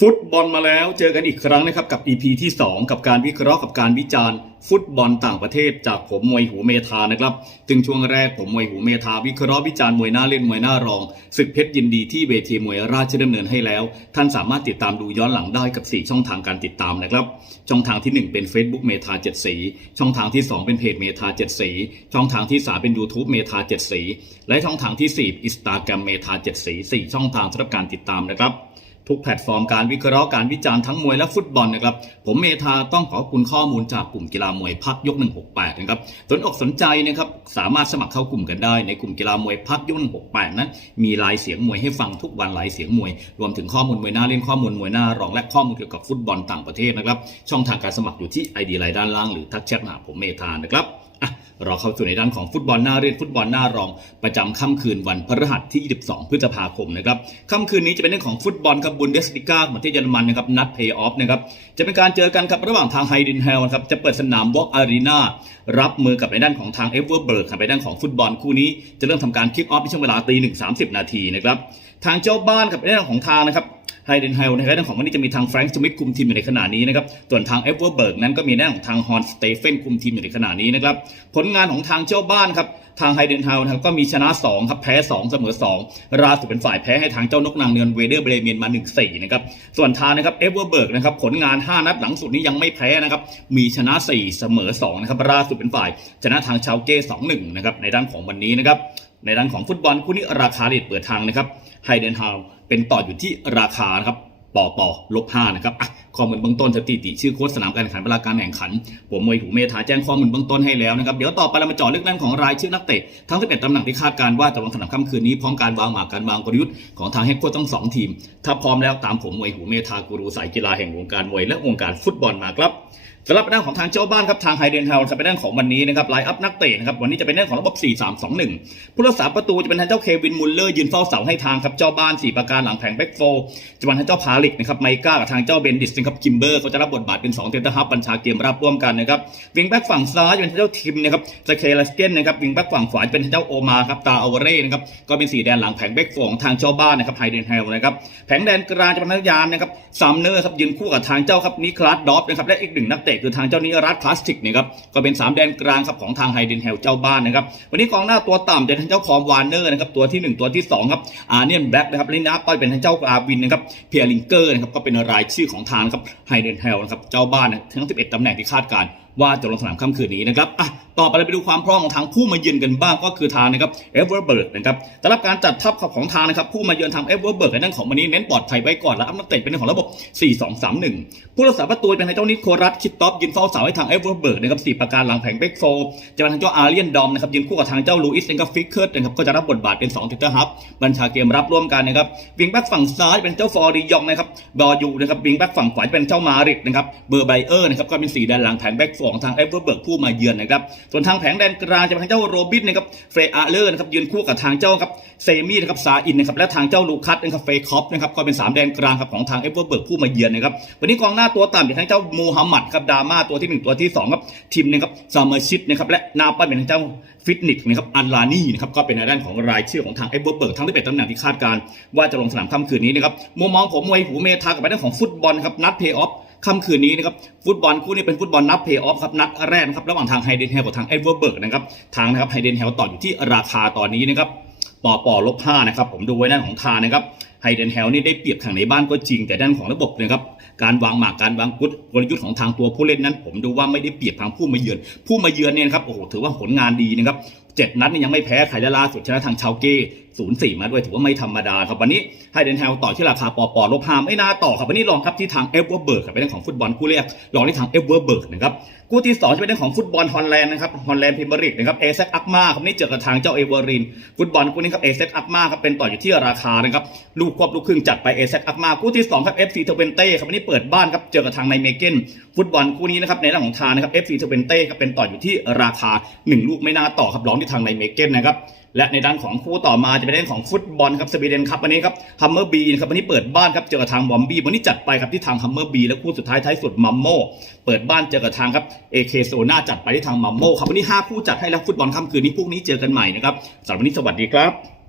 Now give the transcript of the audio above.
ฟุตบอลมาแล้วเจอกันอีกครั้งนะครับกับ EP ที่ 2 กับการวิเคราะห์กับการวิจารณ์ ฟุตบอลต่างประเทศจากผมมวยหูเมธานะครับซึ่งช่วงแรกผมมวยหูเมธาวิเคราะห์วิจารณ์มวยหน้าเล่นมวยหน้ารองศึกเพชรยินดีที่เวทีมวยราชดำเนินให้แล้ว ท่านสามารถติดตามดูย้อนหลังได้กับ 4 ช่องทางการติดตามนะครับ ช่องทางที่ 1 เป็น Facebook เมธา7สีช่องทางที่ 2 เป็นเพจเมธา7สีช่องทางที่ 3 เป็น YouTube เมธา7สีและช่องทางที่4 Instagram เมธา7สี4ช่องทางสำหรับการติดตามนะครับ ทุกแพลตฟอร์มการวิเคราะห์การวิจารณ์ทั้งมวยและฟุตบอลนะครับ ผมเมธาต้องขอบคุณข้อมูลจากกลุ่มกีฬามวยพักยก 168 นะครับสนอกสนใจนะครับสามารถสมัครเข้ากลุ่มกันได้ในกลุ่มกีฬามวยพักยก 168 นั้นมีลายเสียงมวยให้ฟังทุกวันลายเสียงมวย รวมถึงข้อมูลมวยหน้าเล่นข้อมูลมวยหน้ารองและข้อมูลเกี่ยวกับฟุตบอลต่างประเทศนะครับช่องทางการสมัครอยู่ที่ไอดีไลน์ด้านล่างหรือทักแชทมาหาผมเมธานะครับ เราเข้าสู่ในด้านของฟุตบอลหน้าเรียนฟุตบอลหน้ารอง ประจำค่ำคืนวันพฤหัสที่ 22 พฤษภาคมนะครับค่ำคืนนี้จะเป็นเรื่องของฟุตบอลครับบุนเดสลิก้าของประเทศเยอรมันนะครับนัดเพย์ออฟนะครับจะเป็นการเจอกันครับระหว่างทางไฮดินเฮลนะครับจะเปิดสนามวอล์กอารีนารับมือกับในด้านของทางเอเวอร์เบิร์กครับในด้านของฟุตบอลคู่นี้จะเริ่มทำการคิกออฟในช่วงเวลาตีหนึ่งสามสิบนาทีนะครับทางเจ้าบ้านครับในด้านของทางนะครับ ไฮเดนเฮลในด้านของวันนี้จะมีทางแฟรงค์สมิธคุมทีมอยู่ในขณะนี้นะครับส่วนทางเอเวอร์เบิร์กนั้นก็มีด้านของทางฮอนสเตเฟนคุมทีมอยู่ในขณะนี้นะครับผลงานของทางเจ้าบ้านครับทางไฮเดนเฮลนะครับก็มีชนะ2ครับแพ้ 2 เสมอ 2 ราสุดเป็นฝ่ายแพ้ให้ทางเจ้านกนางเนือนเวเดอร์เบรเมียนมา 1-4 นะครับ ส่วนทางนะครับเอเวอร์เบิร์กนะครับผลงาน 5 นัดหลังสุดนี้ยังไม่แพ้นะครับมีชนะ 4 เสมอ 2 นะครับราสุดเป็นฝ่าย ชนะทางชาวเก้ 2-1 นะครับในด้านของวันนี้นะครับ ในด้านของฟุตบอลคู่นี้ราคาเลทเปิดทางนะครับไฮเดนฮาวเป็นต่ออยู่ที่ราคานะครับปอต่อลบห้านะครับอะ ข้อมูลเบื้องต้นสถิติชื่อโค้ชสนามการแข่งขันเวลาการแข่งขัน ผมมวยหูเมธาแจ้งข้อมูลเบื้องต้นให้แล้วนะครับ เดี๋ยวต่อไปเรามาเจาะลึกเรื่องของรายชื่อนักเตะทั้ง 11ตำแหน่งที่คาดการว่าจะลงสนามค่ำคืนนี้พร้อมการวางหมากการวางกลยุทธ์ของทางเฮดโค้ชทั้งสองทีม ถ้าพร้อมแล้วตามผมมวยหูเมธากูรูสายกีฬาแห่งวงการมวยและวงการฟุตบอลมาครับสำหรับด้านของทางเจ้าบ้านครับทางไฮเดนเฮลจะเป็นด้านของวันนี้นะครับไลน์อัพนักเตะนะครับวันนี้จะเป็นเรื่องของระบบ 4-3-2-1 ผู้รักษาประตูจะเป็นทางเจ้าเควินมุลเลอร์ยืนเฝ้าเสาให้ทางครับเจ้าบ้านสี่ประการหลังแผงแบ็กโฟจะเป็นทางเจ้าพาลิกนะครับไมก้ากับทางเจ้าเบนดิสนะครับคิมเบอร์เขาจะรับบทบาทเป็น2เตนเตอร์ฮับบัญชาเกมรับร่วมกันนะครับวิงแบ็กฝั่งซ้ายเป็นทางเจ้าทิมนะครับสเคลสเกนนะครับวิงแบ็กฝั่งขวาเป็นทางเจ้าโอมาครับตาอเวเร่นะครับก็เป็นสี่แดนหลังแผงแบ็กฟของทางเจ้าบ้านนะครับไฮเดนเฮลนะครับแผงแดนกลางจะเป็นทางยานนะครับซัมเนอร์ครับยืนคู่กับทางเจ้าครับนิคลัสดอฟนะครับและอีกหนึ่งนักเตะคือทางเจ้านิรัตพลาสติกนะครับก็เป็น 3 แดนกลางครับของทางไฮเดนเฮลเจ้าบ้านนะครับวันนี้กองหน้าตัวต่ำจะเป็นทางเจ้าคอมวานเนอร์นะครับตัวที่ 1 ตัวที่ 2 ครับอาร์เนียนแบล็กนะครับละนับไปเป็นทางเจ้าอาวินนะครับเพียริงเกอร์นะครับก็เป็นรายชื่อของทางครับไฮเดนเฮลนะครับเจ้าบ้านนะทั้ง 11ตำแหน่งที่คาดการณ์ ว่าจะลงสนามค่ำคืนนี้นะครับอะต่อไปเราไปดูความพร้อมของทางผู้มาเยือนกันบ้างก็คือทางนะครับเอเวอร์เบิร์กนะครับสำหรับการจัดทัพของทางนะครับผู้มาเยือนทางเอเวอร์เบิร์กในด้านของวันนี้เน้นปลอดภัยไว้ก่อนและอัพนักเตะเป็นเรื่องของระบบ 4-2-3-1 ผู้รักษาประตูเป็นทางเจ้านิโครัสคิดต็อปยืนเฝ้าเสาให้ทางเอเวอร์เบิร์กนะครับสี่ประการหลังแผงเบกโฟจะเป็นทางเจ้าอาร์เลียนดอมนะครับยืนคู่กับทางเจ้าลูอิสเอนกับฟิกเคิร์ดนะครับก็จะรับบทบาทเป็น2เทเตอร์ฮับบัญชาเกมรับร่วมกันนะครับวิงแบ็กฝั่งซ้ายเป็นเจ้าฟอร์ดิยองนะครับบอยูนะครับวิงแบ็กฝั่งขวาเป็นเจ้ามาริดนะครับเบอร์ไบเออร์นะครับก็เป็นสี่แดนหลังแผงแบ็กโฟของทางเอเวอร์เบิร์กผู้มาเยือนนะครับ ส่วนทางแผงแดนกลางจะเป็นทางเจ้าโรบินนะครับเฟรอาเลอร์นะครับยืนคู่กับทางเจ้าครับเซมี่นะครับซาอินนะครับและทางเจ้าลูคัสนะครับเฟคอปนะครับก็เป็นสามแดนกลางครับของทางเอเวอร์เบิร์กผู้มาเยือนนะครับวันนี้กองหน้าตัวต่ำเป็นทางเจ้ามูฮัมหมัดครับดาม่าตัวที่หนึ่งตัวที่สองครับทีมนะครับซามเมอร์ชิดนะครับและนาป้าเป็นทางเจ้าฟิตนิกนะครับอันลานี่นะครับก็เป็นในด้านของรายชื่อของทางเอเวอร์เบิร์กทั้งที่เป็นตำแหน่งที่คาดการว่าจะลงสนามค่ำคืนนี้นะครับมุมมองผมมวยหูเมทากับในด้านของฟุตบอลครับนัดเพย์ออฟ ค่ำคืนนี้นะครับฟุตบอลคู่นี้เป็นฟุตบอลนับเพย์ออฟครับนัดแรกนะครับระหว่างทางไฮเดนเฮลกับทางเอ็ดเวอร์เบิร์กนะครับทางนะครับไฮเดนเฮลต่ออยู่ที่ราคาตอนนี้นะครับปอปอลบห้านะครับผมดูไว้ด้านของทางนะครับ ไฮเดนเฮลนี่ได้เปรียบแข่งในบ้านก็จริง แต่ด้านของระบบนะครับการวางหมากการวางกุศกลยุทธ์ของทางตัวผู้เล่นนั้น ผมดูว่าไม่ได้เปรียบทางผู้มาเยือน ผู้มาเยือนเนี่ยครับโอ้โหถือว่าผลงานดีนะครับเจ็ดนัดนี่ยังไม่แพ้ใครและล่าสุดชนะทางชาวเก้ศูนย์สี่มาด้วยถือว่าไม่ธรรมดาครับวันนี้ไฮเดนเฮลต่อที่ราคาปอปอลบห้าไม่น่าต่อครับวันนี้ลองครับที่ทางเอเวอร์เบิร์กครับเป็นเรื่องของฟุตบอลคู่แรกลองที่ทางเอเวอร์เบิร์กนะครับคู่ที่สองจะเป็นเรื่องของฟุตบอลฮอลแลนด์นะครับฮอลแลนด์พรีเมียร์ลีกนะครับเอเซอักมาครับนี่เจอกับทางเจ้าเอเวอรินฟุตบอลคู่นี้ครับเอเซอักมาครับเป็นต่ออยู่ที่ราคานะครับลูกควบลูกครึ่งจัดไปเอเซอักมาคู่ที่สองครับเอฟซีเทเวนเต้ครับวันนี้เปิดบ้านครับเจอกับทางในเมเกนฟุตบอลคู่นี้นะครับในเรื่องของทางนะครับเอฟซีเทเวนเต้ครับเป็นต่ออยู่ที่ราคาหนึ่งลูกไม่น่าต่อครับลองที่ทางในเมเกนนะครับและในด้านของคู่ต่อมาจะเป็นเรื่องของฟุตบอลครับสวีเดนครับวันนี้ครับฮัมเมอร์บีนะครับวันนี้เปิดบ้านครับเจอกับทางบอมบี้วันนี้จัดไปครับที่ทางฮัมเมอร์บีและคู่สุดท้ายท้ายสุดมัมโมเปิดบ้านเจอกับทางครับเอเคโซนาจัดไปที่ทางมัมโมครับวันนี้ห้าคู่จัดให้แล้วฟุตบอลค่ำคืนนี้พวกนี้เจอกันใหม่นะครับสำหรับวันนี้สวัสดีครับ